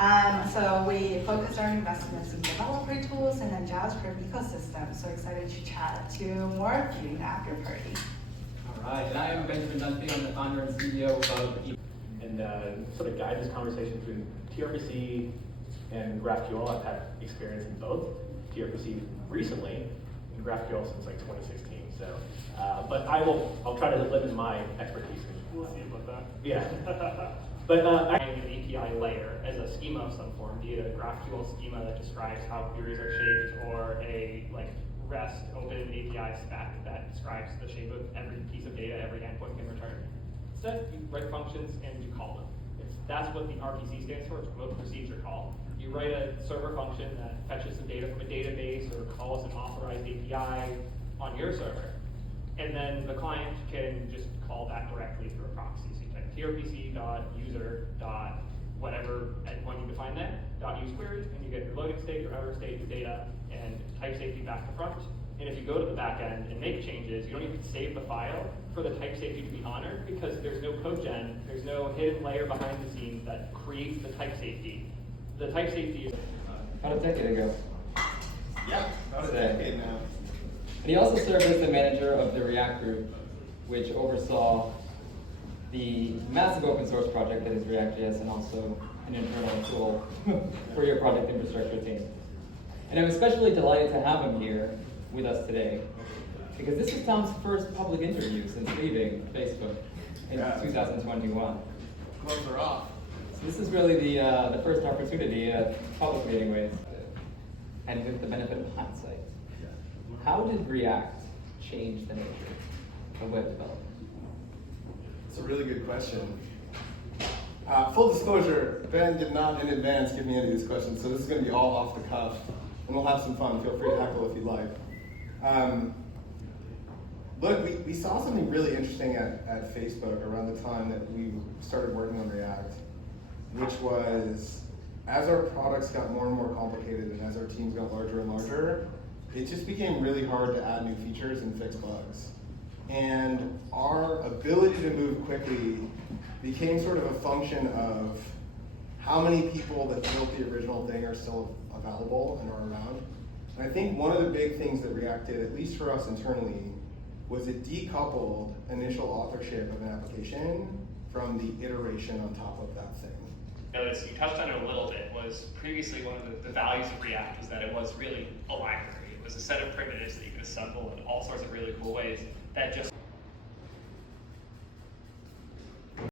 So we focus our investments in developer tools and then JavaScript ecosystem. So excited to chat to more of you after party. All right, and I am Benjamin Dunphy. I'm the founder and CEO of and sort of guide this conversation between TRPC and GraphQL. I've had experience in both. TRPC recently, and GraphQL since like 2016. So, but I'll try to limit my expertise. We'll see about that. Yeah. But An API layer as a schema of some form, be it a GraphQL schema that describes how queries are shaped, or a REST open API spec that describes the shape of every piece of data every endpoint can return. Instead, you write functions and you call them. That's what the RPC stands for. It's remote procedure call. You write a server function that fetches some data from a database or calls an authorized API on your server. And then the client can just call that directly through a proxy. So you type trpc.user.whatever endpoint you define there, .useQuery, and you get your loading state, your error state, your data, and type safety back to front. And if you go to the back end and make changes, you don't even save the file for the type safety to be honored, because there's no code gen, there's no hidden layer behind the scenes that creates the type safety. The type safety is about a decade ago. Yeah, about a decade now. And he also served as the manager of the React group, which oversaw the massive open source project that is React.js, and also an internal tool for your project infrastructure team. And I'm especially delighted to have him here with us today, because this is Tom's first public interview since leaving Facebook in 2021. Gloves are off. So this is really the first opportunity at public meeting with, and with the benefit of hindsight. How did React change the nature of web development? It's a really good question. Full disclosure, Ben did not in advance give me any of these questions, so this is going to be all off the cuff, and we'll have some fun. Feel free to heckle if you'd like. Look, we saw something really interesting at Facebook around the time that we started working on React, which was as our products got more and more complicated and as our teams got larger and larger, it just became really hard to add new features and fix bugs. And our ability to move quickly became sort of a function of how many people that built the original thing are still available and are around. And I think one of the big things that React did, at least for us internally, was it decoupled initial authorship of an application from the iteration on top of that thing. notice, you touched on it a little bit, was previously one of the values of React was that it was really a library. It was a set of primitives that you could assemble in all sorts of really cool ways that just